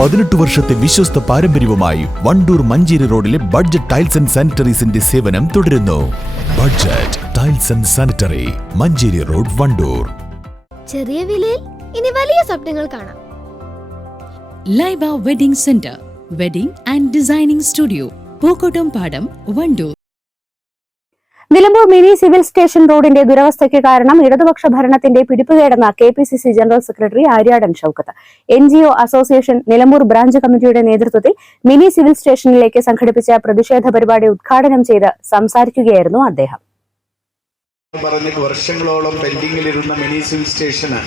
പതിനെട്ട് വർഷത്തെ വിശ്വസ്ത പാരമ്പര്യവുമായി വണ്ടൂർ മഞ്ചേരി റോഡിലെ ബഡ്ജറ്റ് ടൈൽസ് ആൻഡ് സാനിറ്ററീസിന്റെ സേവനം തുടരുന്നു. Budget tiles and sanitary Manjeri road Wandoor. ചെറിയ വിലയിൽ ഇനി വലിയ സ്വപ്നങ്ങൾ കാണാം. Laiba wedding centre wedding and designing studio Pookkottumpadam Wandoor. Nilambur mini civil station റോഡിന്റെ ദുരവസ്ഥയ്ക്ക് കാരണം ഇടതുപക്ഷ ഭരണത്തിന്റെ പിടിപ്പുകേടെന്ന K P C C general secretary Aryadan Shoukath. N G O association Nilambur branch കമ്മിറ്റിയുടെ നേതൃത്വത്തിൽ മിനി സിവിൽ സ്റ്റേഷനിലേക്ക് സംഘടിപ്പിച്ച പ്രതിഷേധ പരിപാടി ഉദ്ഘാടനം ചെയ്ത് സംസാരിക്കുകയായിരുന്നു അദ്ദേഹം. പറഞ്ഞിട്ട് വർഷങ്ങളോളം പെൻഡിങ്ങിലിരുന്ന മിനി സിവിൽ സ്റ്റേഷന്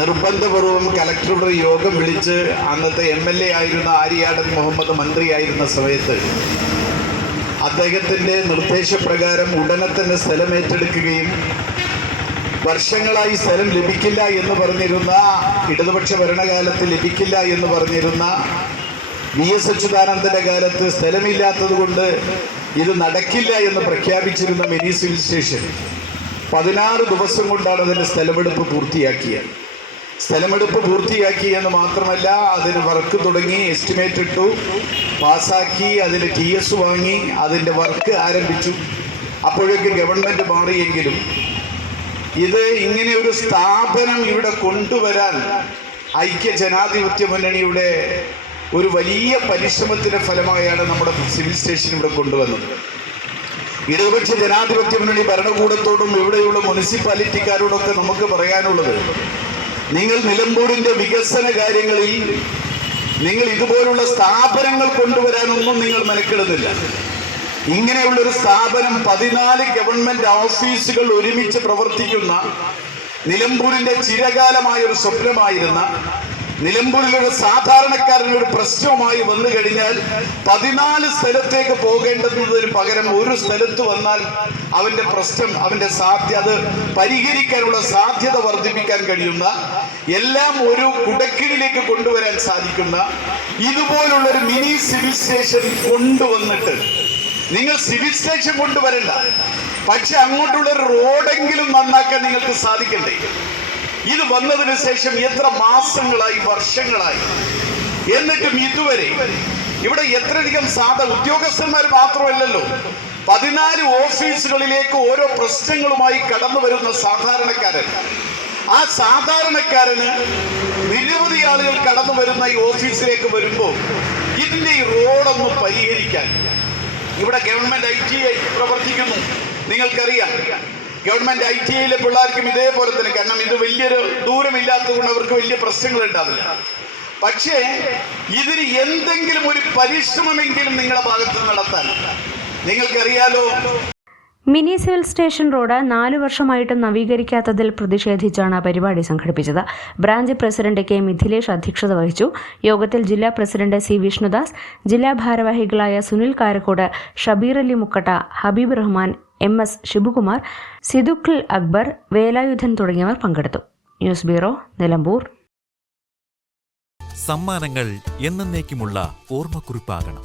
നിർബന്ധപൂർവം കലക്ടറുടെ യോഗം വിളിച്ച് അന്നത്തെ എം എൽ എ ആയിരുന്ന ആര്യാടൻ മുഹമ്മദ് മന്ത്രിയായിരുന്ന സമയത്ത് അദ്ദേഹത്തിന്റെ നിർദ്ദേശപ്രകാരം ഉടനെ തന്നെ സ്ഥലം ഏറ്റെടുക്കുകയും വർഷങ്ങളായി സ്ഥലം ലഭിക്കില്ല എന്ന് പറഞ്ഞിരുന്ന ഇടതുപക്ഷ ഭരണകാലത്ത് ലഭിക്കില്ല എന്ന് പറഞ്ഞിരുന്ന വി എസ് അച്യുതാനന്ദന്റെ കാലത്ത് സ്ഥലമില്ലാത്തത് കൊണ്ട് ഇത് നടക്കില്ല എന്ന് പ്രഖ്യാപിച്ചിരുന്ന മിനി സിവിൽ സ്റ്റേഷൻ പതിനാറ് ദിവസം കൊണ്ടാണ് അതിന്റെ സ്ഥലമെടുപ്പ് പൂർത്തിയാക്കിയത്. സ്ഥലമെടുപ്പ് പൂർത്തിയാക്കി എന്ന് മാത്രമല്ല അതിന് വർക്ക് തുടങ്ങി എസ്റ്റിമേറ്റ് ഇട്ടു. പാസ്സാക്കി അതിൽ ടി എസ് വാങ്ങി അതിന്റെ വർക്ക് ആരംഭിച്ചു. അപ്പോഴേക്ക് ഗവൺമെന്റ് മാറിയെങ്കിലും ഇത് ഇങ്ങനെ ഒരു സ്ഥാപനം ഇവിടെ കൊണ്ടുവരാൻ ഐക്യ ജനാധിപത്യ മുന്നണിയുടെ ഒരു വലിയ പരിശ്രമത്തിന്റെ ഫലമായാണ് നമ്മുടെ സിവിൽ സ്റ്റേഷൻ ഇവിടെ കൊണ്ടുവന്നത്. ഇടതുപക്ഷ ജനാധിപത്യ മുന്നണി ഭരണകൂടത്തോടും ഇവിടെയുള്ള മുനിസിപ്പാലിറ്റിക്കാരോടൊക്കെ നമുക്ക് പറയാനുള്ളത് നിങ്ങൾ നിലമ്പൂരിന്റെ വികസന കാര്യങ്ങളിൽ നിങ്ങൾ ഇതുപോലുള്ള സ്ഥാപനങ്ങൾ കൊണ്ടുവരാനൊന്നും നിങ്ങൾ മെനക്കെടുന്നില്ല. ഇങ്ങനെയുള്ളൊരു സ്ഥാപനം പതിനാല് ഗവൺമെന്റ് ഓഫീസുകൾ ഒരുമിച്ച് പ്രവർത്തിക്കുന്ന നിലമ്പൂരിന്റെ ചിരകാലമായ ഒരു സ്വപ്നമായിരുന്ന നിലമ്പൂരിലൊരു സാധാരണക്കാരന് ഒരു പ്രശ്നവുമായി വന്നു കഴിഞ്ഞാൽ പതിനാല് സ്ഥലത്തേക്ക് പോകേണ്ടതിന് പകരം ഒരു സ്ഥലത്ത് വന്നാൽ അവന്റെ പ്രശ്നം അവന്റെ സാധ്യത പരിഹരിക്കാനുള്ള സാധ്യത വർദ്ധിപ്പിക്കാൻ കഴിയുന്ന എല്ലാം ഒരു കുടക്കീഴിലേക്ക് കൊണ്ടുവരാൻ സാധിക്കുന്ന ഇതുപോലുള്ള ഒരു മിനി സിവിൽ സ്റ്റേഷൻ കൊണ്ടുവന്നിട്ട്. നിങ്ങൾ സിവിൽ സ്റ്റേഷൻ കൊണ്ടുവരണ്ട. പക്ഷെ അങ്ങോട്ടുള്ള റോഡെങ്കിലും നന്നാക്കാൻ നിങ്ങൾക്ക് സാധിക്കണ്ടേ? ഇത് വന്നതിന് ശേഷം എത്ര മാസങ്ങളായി വർഷങ്ങളായി? എന്നിട്ടും ഇതുവരെ ഇവിടെ എത്രയധികം സാധ ഉദ്യോഗസ്ഥന്മാർ മാത്രമല്ലല്ലോ പതിനാല് ഓഫീസുകളിലേക്ക് ഓരോ പ്രശ്നങ്ങളുമായി കടന്നു വരുന്ന സാധാരണക്കാരൻ. ആ സാധാരണക്കാരന് ആളുകൾ കടന്നു വരുന്ന ഈ ഓഫീസിലേക്ക് വരുമ്പോൾ ഇതിന്റെ ഈ റോഡൊന്ന് പരിഹരിക്കാൻ. ഇവിടെ ഗവൺമെന്റ് ഐ ടി ഐ പ്രവർത്തിക്കുന്നു. നിങ്ങൾക്കറിയാം ഗവൺമെന്റ് ഐ ടി ഐയിലെ പിള്ളേർക്കും ഇതേപോലെ തന്നെ. കാരണം ഇത് വലിയൊരു ദൂരമില്ലാത്തത് കൊണ്ട് അവർക്ക് വലിയ പ്രശ്നങ്ങൾ ഉണ്ടാവില്ല. പക്ഷേ ഇതിന് എന്തെങ്കിലും ഒരു പരിശ്രമമെങ്കിലും നിങ്ങളുടെ ഭാഗത്ത് നടത്താൻ. നിങ്ങൾക്കറിയാലോ മിനി സിവിൽ സ്റ്റേഷൻ റോഡ് നാലു വർഷമായിട്ടും നവീകരിക്കാത്തതിൽ പ്രതിഷേധിച്ചാണ് പരിപാടി സംഘടിപ്പിച്ചത്. ബ്രാഞ്ച് പ്രസിഡന്റ് കെ മിഥിലേഷ് അധ്യക്ഷത വഹിച്ചു. യോഗത്തിൽ ജില്ലാ പ്രസിഡന്റ് സി വിഷ്ണുദാസ് ജില്ലാ ഭാരവാഹികളായ സുനിൽ കാരക്കോട് ഷബീർ അലി മുക്കട്ട ഹബീബ് റഹ്മാൻ എം എസ് ഷിബുകുമാർ സിദുഖിൽ അക്ബർ വേലായുധൻ തുടങ്ങിയവർ പങ്കെടുത്തു. News bureau Nilambur. സമ്മാനങ്ങൾ എന്നേക്കുമുള്ള ഓർമ്മക്കുറിപ്പാകണം.